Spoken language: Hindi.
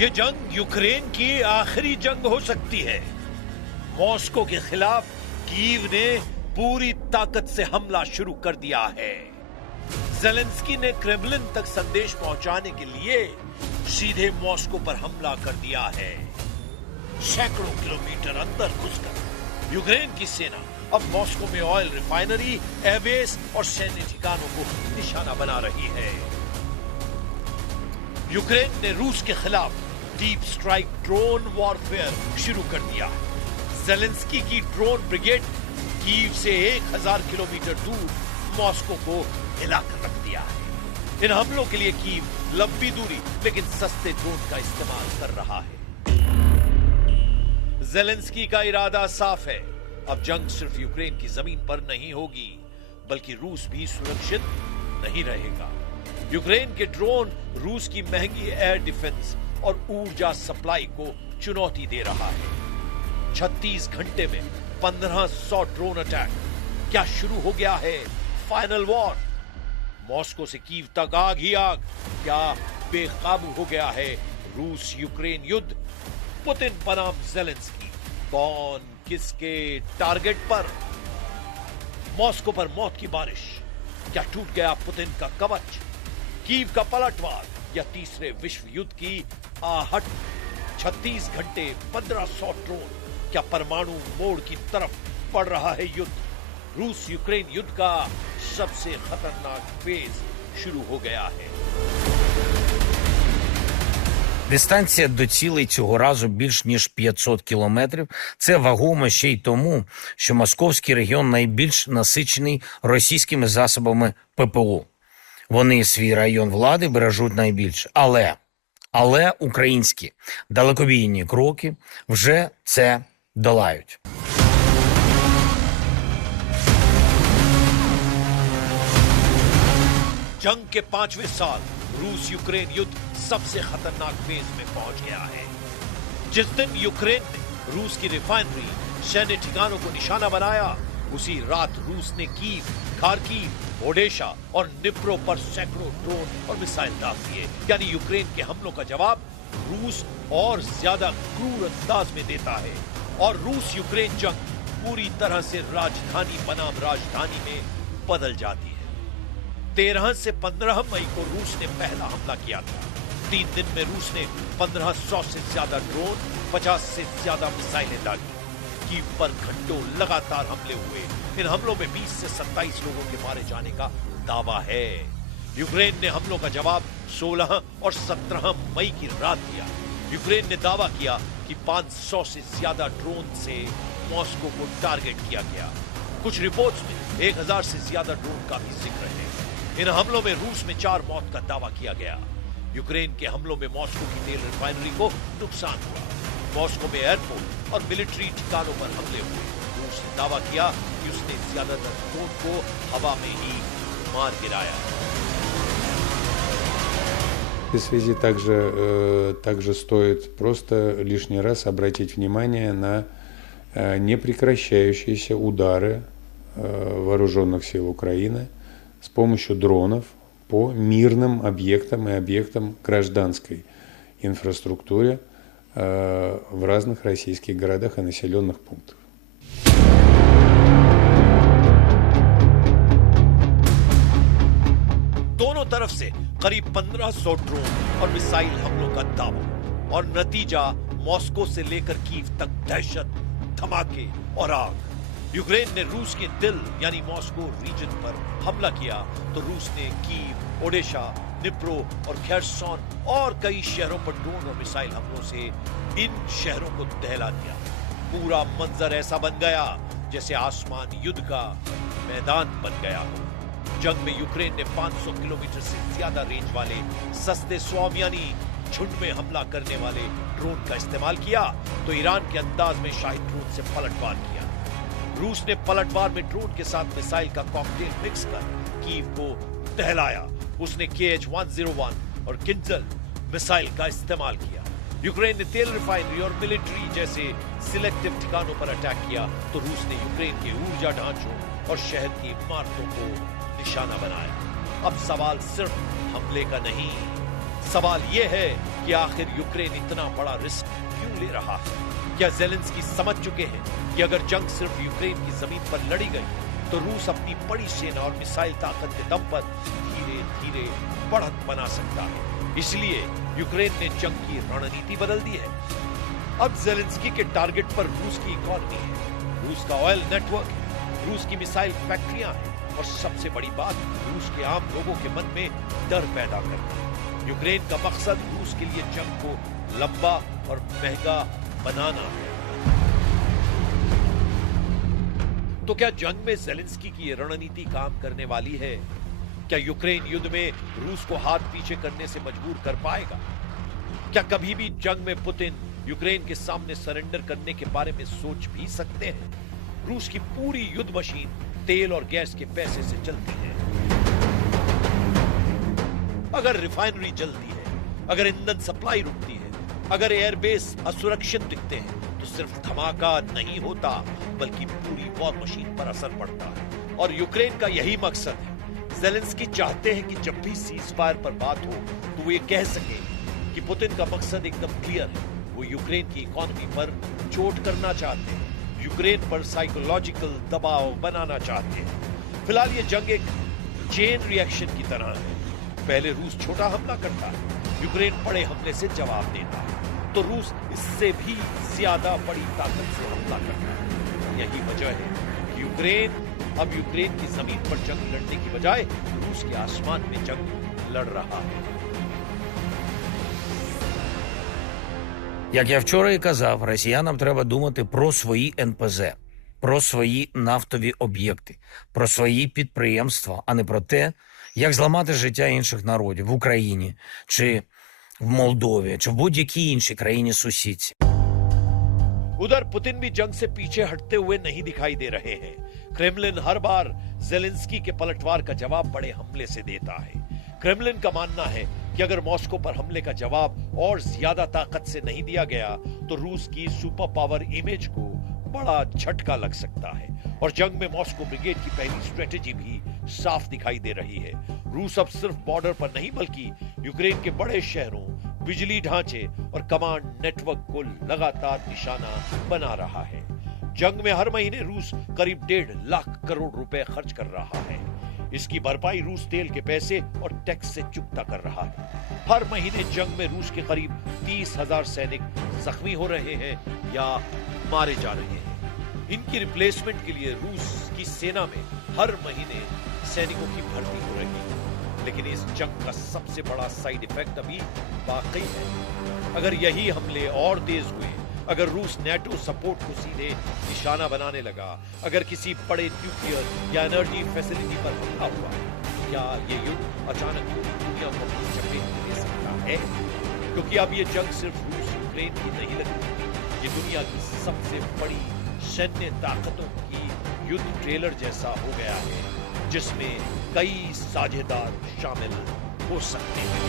ये जंग यूक्रेन की आखिरी जंग हो सकती है। मॉस्को के खिलाफ कीव ने पूरी ताकत से हमला शुरू कर दिया है। ज़ेलेंस्की ने क्रेमलिन तक संदेश पहुंचाने के लिए सीधे मॉस्को पर हमला कर दिया है। सैकड़ों किलोमीटर अंदर घुसकर यूक्रेन की सेना अब मॉस्को में ऑयल रिफाइनरी, एयरबेस और सैन्य ठिकानों को निशाना बना रही है। यूक्रेन ने रूस के खिलाफ डीप स्ट्राइक ड्रोन वॉरफेयर शुरू कर दिया। ज़ेलेंस्की की ड्रोन ब्रिगेड कीव से 1000 किलोमीटर दूर मॉस्को को हिलाकर रख दिया है। इन हमलों के लिए कीव लंबी दूरी लेकिन सस्ते ड्रोन का इस्तेमाल कर रहा है। ज़ेलेंस्की का इरादा साफ है, अब जंग सिर्फ यूक्रेन की जमीन पर नहीं होगी, बल्कि रूस भी सुरक्षित नहीं रहेगा। यूक्रेन के ड्रोन रूस की महंगी एयर डिफेंस और ऊर्जा सप्लाई को चुनौती दे रहा है। 36 घंटे में 1500 ड्रोन अटैक। क्या शुरू हो गया है फाइनल वॉर? मॉस्को से कीव तक आग ही आग। क्या बेकाबू हो गया है रूस यूक्रेन युद्ध? पुतिन बनाम ज़ेलेंस्की, कौन किसके टारगेट पर? मॉस्को पर मौत की बारिश। क्या टूट गया पुतिन का कवच? कीव का पलटवार या तीसरे विश्व युद्ध की आहट? 36 घंटे 1500 ड्रोन। क्या परमाणु मोड़ की तरफ पड़ रहा है युद्ध? रूस यूक्रेन युद्ध का सबसे खतरनाक फेज शुरू हो गया है। Дистанція до цілей цього разу більш ніж 500 кілометрів. Це вагомо ще й тому, що московський регіон найбільш насичений російськими засобами ППО. Вони свій район влади бережуть найбільше. Але українські далекобійні кроки вже це долають. जंग के 5वें साल रूस यूक्रेन युद्ध सबसे खतरनाक फेज में पहुंच गया है। जिस दिन यूक्रेन ने रूस की रिफाइनरी, सैन्य ठिकानों को निशाना बनाया, उसी रात रूस ने कीव, खार्किव, ओडेशा और निप्रो पर सैकड़ों ड्रोन और मिसाइल दाग दिए। यानी यूक्रेन के हमलों का जवाब रूस और ज्यादा क्रूर अंदाज में देता है। और रूस यूक्रेन जंग पूरी तरह से राजधानी बनाम राजधानी में बदल जाती है। 13 से 15 मई को रूस ने पहला हमला किया था। 3 दिन में रूस ने 1500 से ज्यादा ड्रोन, 50 से ज्यादा मिसाइलें दागी। कीव पर घंटों लगातार हमले हुए। इन हमलों में 20 से 27 लोगों के मारे जाने का दावा है। यूक्रेन ने हमलों का जवाब 16 और 17 मई की रात दिया। यूक्रेन ने दावा किया कि 500 से ज्यादा ड्रोन से मॉस्को को टारगेट किया गया। कुछ रिपोर्ट्स में 1000 से ज्यादा ड्रोन का भी जिक्र है। इन हमलों में रूस में 4 मौत का दावा किया गया। यूक्रेन के हमलों में मॉस्को की तेल रिफाइनरी को नुकसान हुआ। मॉस्को में एयरपोर्ट और मिलिट्री ठिकानों पर हमले हुए। रूस ने दावा किया कि उसने ज्यादातर ड्रोन को हवा में ही मार गिराया। В связи также стоит просто лишний раз обратить внимание на непрекращающиеся удары вооруженных сил Украины с помощью дронов по мирным объектам и объектам гражданской инфраструктуре в разных российских городах и населенных пунктах. दोनों तरफ से करीब 1500 ड्रोन और मिसाइल हमलों का दावा और नतीजा मॉस्को से लेकर कीव तक दहशत, धमाके और आग। यूक्रेन ने रूस के दिल यानी मॉस्को रीजन पर हमला किया तो रूस ने कीव, ओडेशा, निप्रो और खेर्सोन और कई शहरों पर ड्रोन और मिसाइल हमलों से इन शहरों को दहला दिया। पूरा मंजर ऐसा बन गया जैसे आसमान युद्ध का मैदान बन गया हो। जंग में यूक्रेन ने 500 किलोमीटर से ज्यादा रेंज वाले सस्ते स्वॉर्म यानी झुंड में हमला करने वाले ड्रोन का इस्तेमाल किया तो ईरान के अंदाज में शाही ड्रोन से पलटवार किया। रूस ने पलटवार में ड्रोन के साथ मिसाइल का कॉकटेल मिक्स कर कीव को दहलाया। उसने KH-101 और किंजल मिसाइल का इस्तेमाल किया। यूक्रेन ने तेल रिफाइनरी और मिलिट्री जैसे सिलेक्टिव ठिकानों पर अटैक किया तो रूस ने यूक्रेन के ऊर्जा ढांचों और शहर की इमारतों को निशाना बनाया। अब सवाल सिर्फ हमले का नहीं, सवाल यह है कि आखिर यूक्रेन इतना बड़ा रिस्क क्यों ले रहा है? क्या ज़ेलेंस्की समझ चुके हैं कि अगर जंग सिर्फ यूक्रेन की जमीन पर लड़ी गई तो रूस अपनी बड़ी सेना और मिसाइल ताकत के दम पर धीरे धीरे बढ़त बना सकता है? इसलिए यूक्रेन ने जंग की रणनीति बदल दी है। अब ज़ेलेंस्की के टारगेट पर रूस की इकोनॉमी है, रूस का ऑयल नेटवर्क है, रूस की मिसाइल फैक्ट्रियां हैं और सबसे बड़ी बात, रूस के आम लोगों के मन में डर पैदा करना। यूक्रेन का मकसद रूस के लिए जंग को लंबा और महंगा बनाना है। तो क्या जंग में ज़ेलेंस्की की रणनीति काम करने वाली है? क्या यूक्रेन युद्ध में रूस को हाथ पीछे करने से मजबूर कर पाएगा? क्या कभी भी जंग में पुतिन यूक्रेन के सामने सरेंडर करने के बारे में सोच भी सकते हैं? रूस की पूरी युद्ध मशीन तेल और गैस के पैसे से चलती है। अगर रिफाइनरी जलती है, अगर ईंधन सप्लाई रुकती है, अगर एयरबेस असुरक्षित दिखते हैं, तो सिर्फ धमाका नहीं होता बल्कि पूरी वॉर मशीन पर असर पड़ता है। और यूक्रेन का यही मकसद है। ज़ेलेंस्की चाहते हैं कि जब भी सीज फायर पर बात हो तो वो ये कह सके कि पुतिन का मकसद एकदम क्लियर है। वो यूक्रेन की इकोनॉमी पर चोट करना चाहते हैं, यूक्रेन पर साइकोलॉजिकल दबाव बनाना चाहते हैं। फिलहाल ये जंग एक चेन रिएक्शन की तरह है। पहले रूस छोटा हमला करता है, यूक्रेन बड़े हमले से जवाब देता है, तो रूस इससे भी ज्यादा बड़ी ताकत से हमला करता है। यही वजह है कि यूक्रेन अब यूक्रेन की जमीन पर जंग लड़ने की बजाय रूस के आसमान में जंग लड़ रहा है। Як я вчора і казав, росіянам треба думати про свої НПЗ, про свої нафтові об'єкти, про свої підприємства, а не про те, як зламати життя інших народів в Україні, чи в Молдові, чи в будь-якій іншій країні-сусідці. उधर पुतिन भी जंग से पीछे हटते हुए नहीं दिखाई दे रहे हैं। क्रेमलिन हर बार ज़ेलेंस्की के पलटवार का जवाब बड़े हमले से देता है। क्रेमलिन का मानना है कि अगर मॉस्को पर हमले का जवाब और ज्यादा ताकत से नहीं दिया गया तो रूस की सुपर पावर इमेज को बड़ा झटका लग सकता है और जंग में मॉस्को ब्रिगेड की पहली स्ट्रेटेजी भी साफ दिखाई दे रही है। रूस अब सिर्फ बॉर्डर पर नहीं बल्कि यूक्रेन के बड़े शहरों, बिजली ढांचे और कमांड नेटवर्क को लगातार निशाना बना रहा है। जंग में हर महीने रूस करीब 1.5 लाख करोड़ रुपए खर्च कर रहा है। इसकी भरपाई रूस तेल के पैसे और टैक्स से चुकता कर रहा है। हर महीने जंग में रूस के करीब 30,000 सैनिक जख्मी हो रहे हैं या मारे जा रहे हैं। इनकी रिप्लेसमेंट के लिए रूस की सेना में हर महीने सैनिकों की भर्ती हो रही है। लेकिन इस जंग का सबसे बड़ा साइड इफेक्ट अभी बाकी है। अगर यही हमले और तेज हुए, अगर रूस नेटो सपोर्ट को सीधे निशाना बनाने लगा, अगर किसी बड़े न्यूक्लियर या एनर्जी फैसिलिटी पर हमला हुआ, क्या ये युद्ध अचानक पूरी दुनिया को अपनी चपेट में ले सकता है? क्योंकि अब ये जंग सिर्फ रूस यूक्रेन की नहीं लगती, ये दुनिया की सबसे बड़ी सैन्य ताकतों की युद्ध ट्रेलर जैसा हो गया है, जिसमें कई साझेदार शामिल हो सकते हैं।